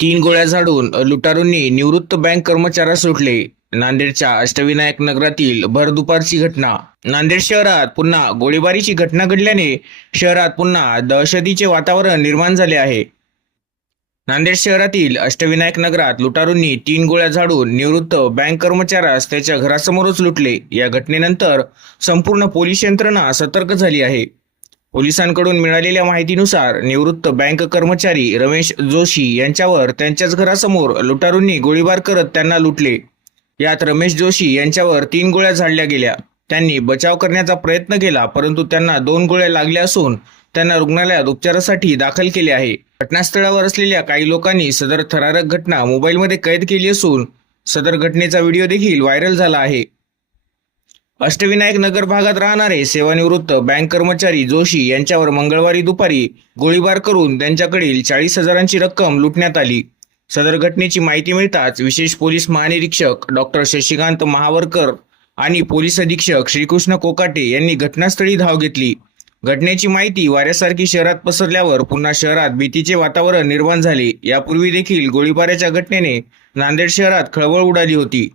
तीन गोळ्या झाडून लुटारूंनी निवृत्त बँक कर्मचाऱ्यास सुटले. नांदेडच्या अष्टविनायक नगरातील भर दुपारची घटना. नांदेड शहरात पुन्हा गोळीबारीची घटना घडल्याने शहरात पुन्हा दहशतीचे वातावरण निर्माण झाले आहे. नांदेड शहरातील अष्टविनायक नगरात लुटारूंनी तीन गोळ्या झाडून निवृत्त बँक कर्मचाऱ्यास त्याच्या घरासमोरच लुटले. या घटनेनंतर संपूर्ण पोलीस यंत्रणा सतर्क झाली आहे. पोलिसांकडून मिळालेल्या माहितीनुसार निवृत्त बँक कर्मचारी रमेश जोशी यांच्यावर त्यांच्याच घरासमोर लुटारूंनी गोळीबार करत त्यांना लुटले. यात रमेश जोशी यांच्यावर तीन गोळ्या झाडल्या गेल्या. त्यांनी बचाव करण्याचा प्रयत्न केला परंतु त्यांना दोन गोळ्या लागल्या असून त्यांना रुग्णालयात उपचारासाठी दाखल केले आहे. घटनास्थळावर असलेल्या काही लोकांनी सदर थरारक घटना मोबाईलमध्ये कैद केली असून सदर घटनेचा व्हिडिओ देखील व्हायरल झाला आहे. अष्टविनायक नगर भागात राहणारे सेवानिवृत्त बँक कर्मचारी जोशी यांच्यावर मंगळवारी दुपारी गोळीबार करून त्यांच्याकडील चाळीस हजारांची रक्कम लुटण्यात आली. सदर घटनेची माहिती मिळताच विशेष पोलीस महानिरीक्षक डॉक्टर शशिकांत महावरकर आणि पोलीस अधीक्षक श्रीकृष्ण कोकाटे यांनी घटनास्थळी धाव घेतली. घटनेची माहिती वाऱ्यासारखी शहरात पसरल्यावर पुन्हा शहरात भीतीचे वातावरण निर्माण झाले. यापूर्वी देखील गोळीबाराच्या घटनेने नांदेड शहरात खळबळ उडाली होती.